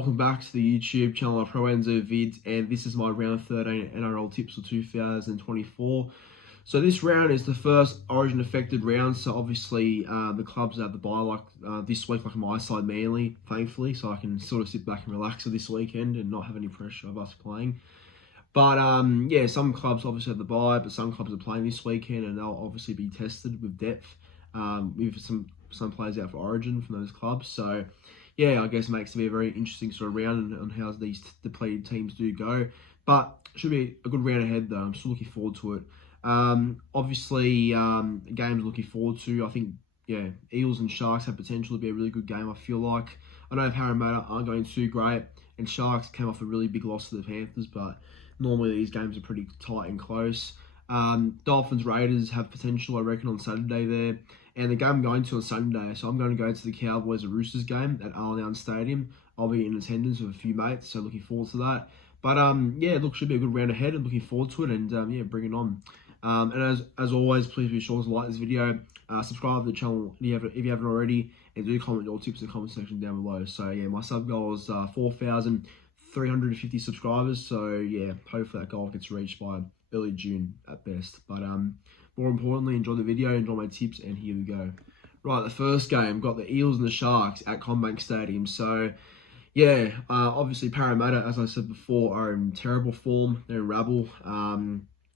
welcome back to the YouTube channel of Pro Enzo Vids, and this is my round 13 NRL tips for 2024. So this round is the first Origin affected round, so obviously the clubs have the bye this week, like my side Manly, thankfully, so I can sort of sit back and relax this weekend and not have any pressure of us playing. But yeah, some clubs obviously have the bye, but some clubs are playing this weekend, and they'll obviously be tested with depth with some players out for Origin from those clubs. So yeah, I guess it makes it be a very interesting sort of round on how these depleted teams do go. But should be a good round ahead though. I'm still looking forward to it. Obviously, games looking forward to. I think yeah, Eels and Sharks have potential to be a really good game. I feel like I know Parramatta aren't going too great, and Sharks came off a really big loss to the Panthers, but normally these games are pretty tight and close. Dolphins Raiders have potential, I reckon, on Saturday there. And the game I'm going to on Sunday, so I'm going to go to the Cowboys and Roosters game at Allen Stadium. I'll be in attendance with a few mates, so looking forward to that. But yeah, look, should be a good round ahead, and looking forward to it, and yeah, bring it on. And as always, please be sure to like this video, subscribe to the channel if you haven't already, and do comment your tips in the comment section down below. So yeah, my sub goal is 4,350 subscribers. So yeah, hopefully that goal gets reached by early June at best. But more importantly, enjoy the video, enjoy my tips, and here we go. Right, the first game, got the Eels and the Sharks at CommBank Stadium. So yeah, obviously Parramatta, as I said before, are in terrible form. They're in rabble.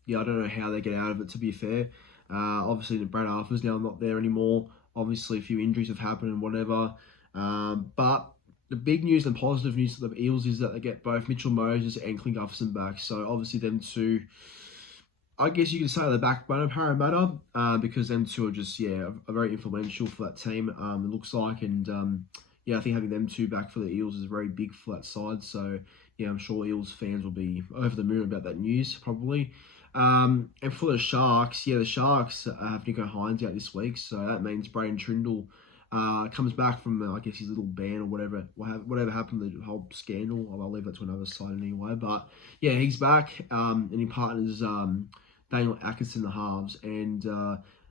Yeah, I don't know how they get out of it, to be fair. Obviously, Brad Arthur's now not there anymore. Obviously, a few injuries have happened and whatever. But the big news and positive news for the Eels is that they get both Mitchell Moses and Clint Gutherson back. So obviously them two, I guess you could say, the backbone of Parramatta, because them two are just, yeah, are very influential for that team, it looks like. And yeah, I think having them two back for the Eels is very big for that side. So yeah, I'm sure Eels fans will be over the moon about that news, probably. And for the Sharks, yeah, the Sharks have Nico Hines out this week, so that means Braden Trindle comes back from, I guess, his little ban or whatever happened to the whole scandal. I'll leave that to another side anyway. But yeah, he's back, and he partners Daniel Atkinson in the halves, and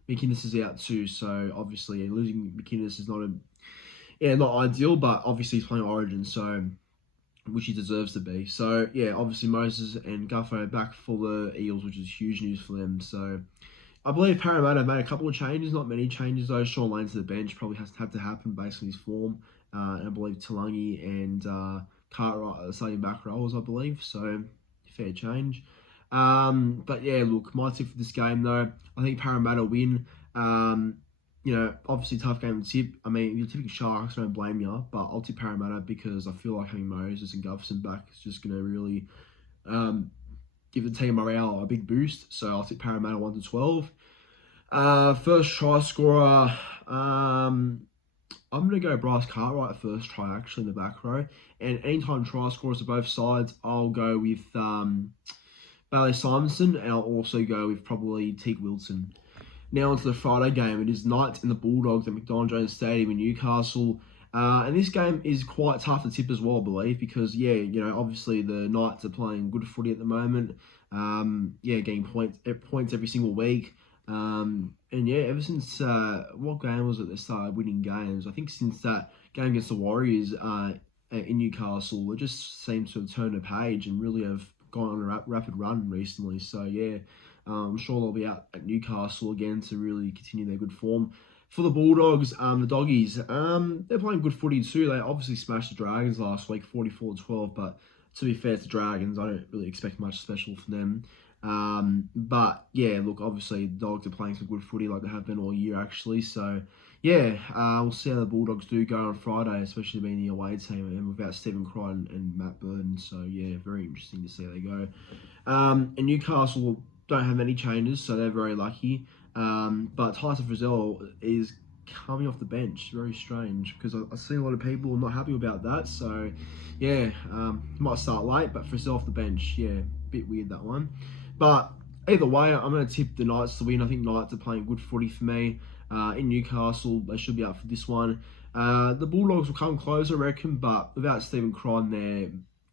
McInnes is out too. So obviously, losing McInnes is not ideal, but obviously he's playing Origin, so which he deserves to be. So yeah, obviously Moses and Gutho are back for the Eels, which is huge news for them. So I believe Parramatta have made a couple of changes, not many changes though. Sean Lane to the bench probably has had to happen based on his form, and I believe Talangi and Cartwright are starting back roles, I believe. So fair change. But yeah, look, my tip for this game though, I think Parramatta win. You know, obviously tough game to tip. I mean, if you're tipping Sharks, I don't blame you, but I'll tip Parramatta because I feel like having Moses and Gutherson back is just going to really give the team morale a big boost. So I'll tip Parramatta 1-12. First try scorer, I'm going to go Bryce Cartwright first try, actually, in the back row. And anytime try scorers to both sides, I'll go with Bailey Simonson, and I'll also go with probably Teague Wilson. Now onto the Friday game. It is Knights and the Bulldogs at McDonald Jones Stadium in Newcastle. And this game is quite tough to tip as well, I believe, because, yeah, you know, obviously the Knights are playing good footy at the moment. Yeah, getting points every single week. And, yeah, ever since, what game was it they started winning games? I think since that game against the Warriors in Newcastle, it just seems to have turned a page and really have gone on a rapid run recently. So, yeah. I'm sure they'll be out at Newcastle again to really continue their good form. For the Bulldogs, the Doggies, they're playing good footy too. They obviously smashed the Dragons last week, 44-12, but to be fair to Dragons, I don't really expect much special from them. But yeah, look, obviously the Dogs are playing some good footy like they have been all year actually. So yeah, we'll see how the Bulldogs do go on Friday, especially being the away team and without Stephen Crichton and Matt Burton. So yeah, very interesting to see how they go. And Newcastle don't have any changes, so they're very lucky. But Tyson Frizzell is coming off the bench. Very strange, because I see a lot of people not happy about that. So, yeah, he might start late, but Frizzell off the bench, yeah, bit weird that one. But either way, I'm going to tip the Knights to win. I think Knights are playing good footy for me. In Newcastle, they should be up for this one. The Bulldogs will come close, I reckon, but without Stephen Crichton there,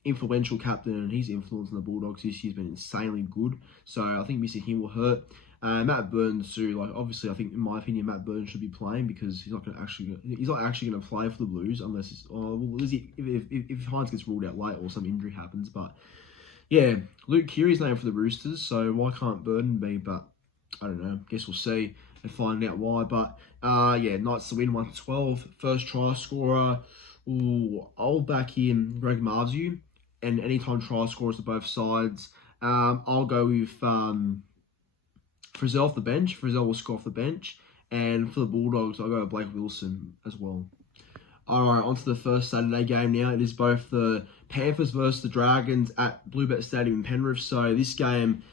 influential captain, and his influence on the Bulldogs this year has been insanely good. So I think missing him will hurt. Matt Burns too. Like obviously, I think in my opinion, Matt Burns should be playing because he's not actually going to play for the Blues unless if Hines gets ruled out late or some injury happens. But yeah, Luke Keary's named for the Roosters, so why can't Burton be? But I don't know. Guess we'll see and find out why. But yeah, Knights to win 1-12. First try scorer. Ooh, I'll back in Greg Marzu, and anytime try scorers to both sides. I'll go with Frizzell off the bench. Frizzell will score off the bench. And for the Bulldogs, I'll go with Blake Wilson as well. Alright, on to the first Saturday game now. It is both the Panthers versus the Dragons at Bluebet Stadium in Penrith. So this game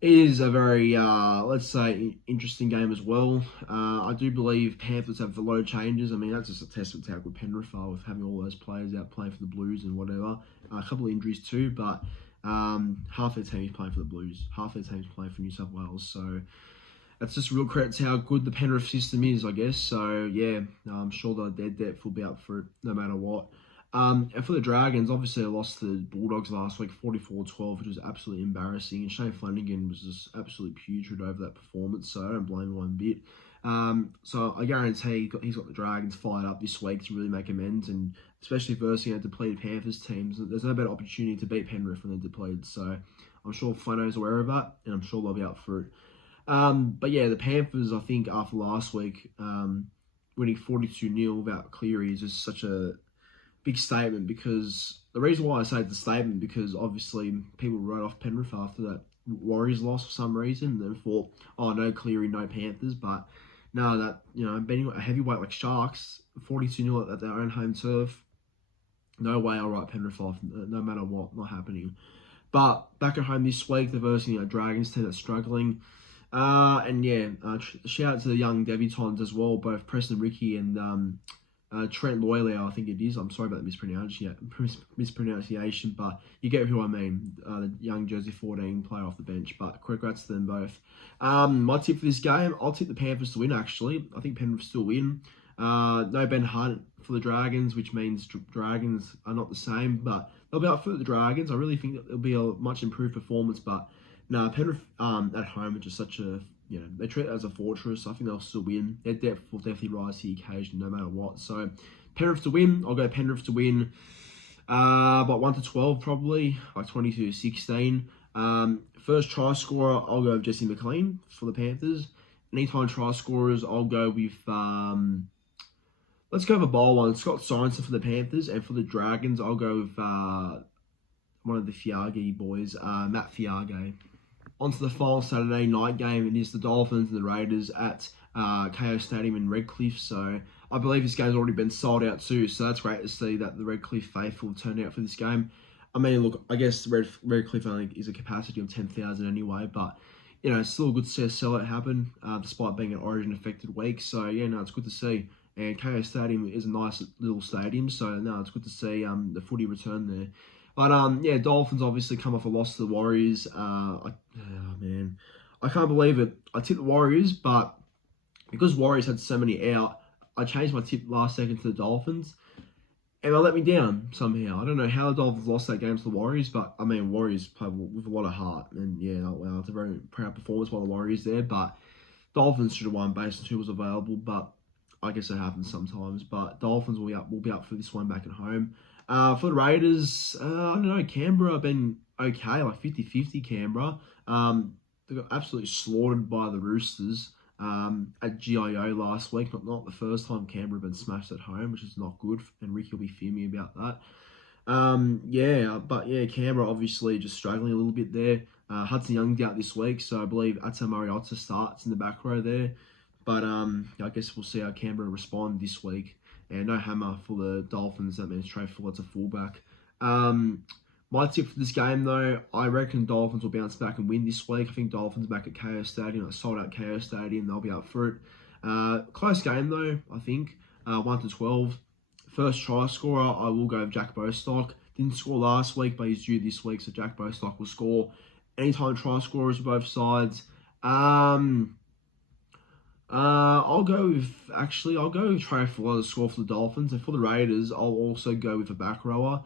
is a very, let's say, interesting game as well. I do believe Panthers have a lot of changes. I mean, that's just a testament to how good Penrith are with having all those players out playing for the Blues and whatever. A couple of injuries too, but half their team is playing for the Blues. Half their team is playing for New South Wales. So that's just real credit to how good the Penrith system is, I guess. So, yeah, I'm sure that their depth will be up for it no matter what. And for the Dragons, obviously, they lost to the Bulldogs last week, 44-12, which was absolutely embarrassing. And Shane Flanagan was just absolutely putrid over that performance, so I don't blame him one bit. So I guarantee he's got the Dragons fired up this week to really make amends, and especially versus depleted Panthers teams. There's no better opportunity to beat Penrith when they're depleted. So I'm sure Flano's aware of that, and I'm sure they'll be up for it. But yeah, the Panthers, I think, after last week, winning 42-0 without Cleary is just such a big statement, because the reason why I say it's a statement, because obviously people wrote off Penrith after that Warriors loss for some reason and thought, oh, no Cleary, no Panthers. But no, that, beating a heavyweight like Sharks, 42-0 at their own home turf, no way I'll write Penrith off, no matter what, not happening. But back at home this week, they're versing a Dragons team that's struggling. And yeah, shout out to the young debutants as well, both Preston Ricky and Trent Loylau, I think it is. I'm sorry about the mispronunciation, but you get who I mean. The young Jersey 14 player off the bench, but congrats to them both. My tip for this game, I'll tip the Panthers to win, actually. I think Penrith still win. No Ben Hunt for the Dragons, which means Dragons are not the same, but they'll be up for the Dragons. I really think that it'll be a much improved performance, but no, Penrith at home are just such a, they treat it as a fortress. I think they'll still win. Their depth will definitely rise to the occasion no matter what. So Penrith to win. I'll go Penrith to win by 1-12 probably, like 22-16. First try scorer, I'll go with Jesse McLean for the Panthers. Anytime try scorers, I'll go with, let's go with a bowl one. Scott Sorensen for the Panthers. And for the Dragons, I'll go with one of the Fiage boys, Matt Fiage. On to the final Saturday night game. It is the Dolphins and the Raiders at KO Stadium in Redcliffe. So I believe this game's already been sold out too. So that's great to see that the Redcliffe faithful turned out for this game. I mean, look, I guess Redcliffe only is a capacity of 10,000 anyway, but it's still good to see a sellout happen despite being an Origin-affected week. So yeah, no, it's good to see. And KO Stadium is a nice little stadium, so no, it's good to see the footy return there. But yeah, Dolphins obviously come off a loss to the Warriors. Man, I can't believe it. I tipped the Warriors, but because Warriors had so many out, I changed my tip last second to the Dolphins, and they let me down somehow. I don't know how the Dolphins lost that game to the Warriors, but I mean, Warriors played with a lot of heart, and yeah, well, it's a very proud performance by the Warriors there. But Dolphins should have won based on who was available, but I guess it happens sometimes. But Dolphins will be up for this one back at home. For the Raiders, I don't know, Canberra have been okay, like 50-50 Canberra. They got absolutely slaughtered by the Roosters at GIO last week. Not the first time Canberra have been smashed at home, which is not good, and Ricky will be fuming about that. But Canberra obviously just struggling a little bit there. Hudson Young's out this week, so I believe Ata Mariota starts in the back row there. But I guess we'll see how Canberra respond this week. And no Hammer for the Dolphins. That means Trey Fuller's a fullback. My tip for this game, though, I reckon Dolphins will bounce back and win this week. I think Dolphins back at KO Stadium, a sold-out KO Stadium. They'll be up for it. Close game, though, I think. 1-12. First try scorer, I will go with Jack Bostock. Didn't score last week, but he's due this week, so Jack Bostock will score. Anytime try scorers on both sides. I'll go with Trey Fuller to score for the Dolphins, and for the Raiders, I'll also go with a back rower.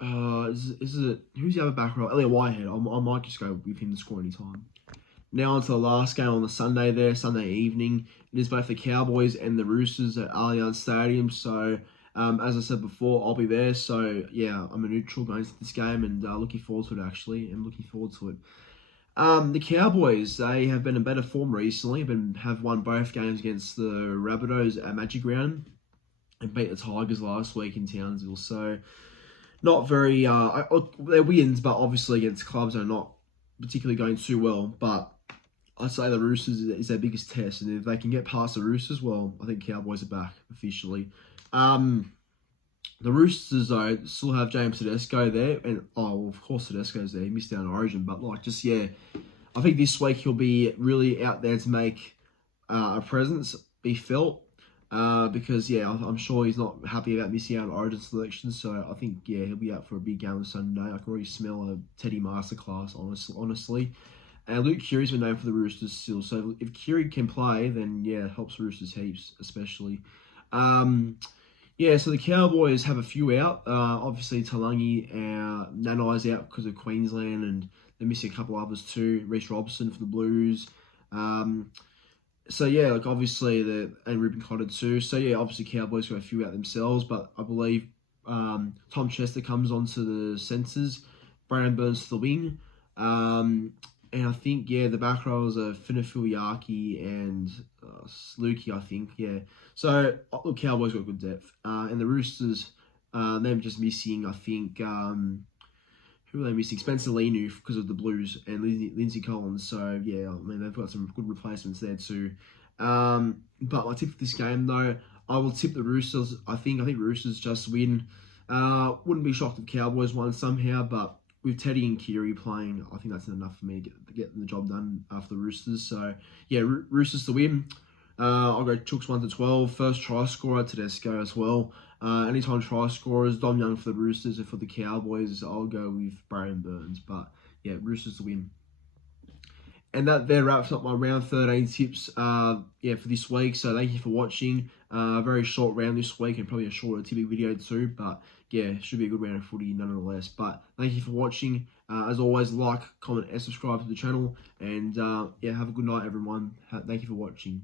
Is it who's the other back row? Elliot Whitehead. I might just go with him to score any time. Now on to the last game on the Sunday evening. It is both the Cowboys and the Roosters at Allianz Stadium. So, as I said before, I'll be there. So, yeah, I'm a neutral going to this game and looking forward to it, actually. I'm looking forward to it. The Cowboys, they have been in better form recently, have won both games against the Rabbitohs at Magic Round and beat the Tigers last week in Townsville. So, not very, they're wins, but obviously against clubs that are not particularly going too well. But I'd say the Roosters is their biggest test, and if they can get past the Roosters, well, I think Cowboys are back officially. The Roosters, though, still have James Tedesco there, and of course Tedesco's there. He missed out on Origin, but I think this week he'll be really out there to make a presence be felt. Because I'm sure he's not happy about missing out on Origin selection. So I think he'll be out for a big game on Sunday. I can already smell a Teddy masterclass, honestly. And Luke Keary's been named for the Roosters still. So if Keary can play, then it helps Roosters heaps, especially. So the Cowboys have a few out. Obviously, Talangi, Nanai's out because of Queensland, and they're missing a couple others too. Reece Robson for the Blues. Obviously, and Ruben Cotter too. So obviously Cowboys got a few out themselves, but I believe Tom Chester comes onto the centres, Brandon Burns to the wing, and I think the back rows are Finafiliaki and Sluki. I think So the Cowboys got good depth, and the Roosters, them just missing. I think who are they missing? Spencer Lenu because of the Blues and Lindsay Collins. So they've got some good replacements there too. But my tip for this game though, I will tip the Roosters. I think Roosters just win. Wouldn't be shocked if Cowboys won somehow, but with Teddy and Keary playing, I think that's enough for me to get the job done for the Roosters. So Roosters to win. I'll go Chooks 1-12. First try scorer Tedesco as well. Anytime try scorers, Dom Young for the Roosters, and for the Cowboys, I'll go with Brandon Burns. But Roosters to win. And that there wraps up my round 13 tips for this week. So thank you for watching. Very short round this week and probably a shorter tipping video too. But should be a good round of footy nonetheless. But thank you for watching. As always, like, comment, and subscribe to the channel. And have a good night, everyone. Thank you for watching.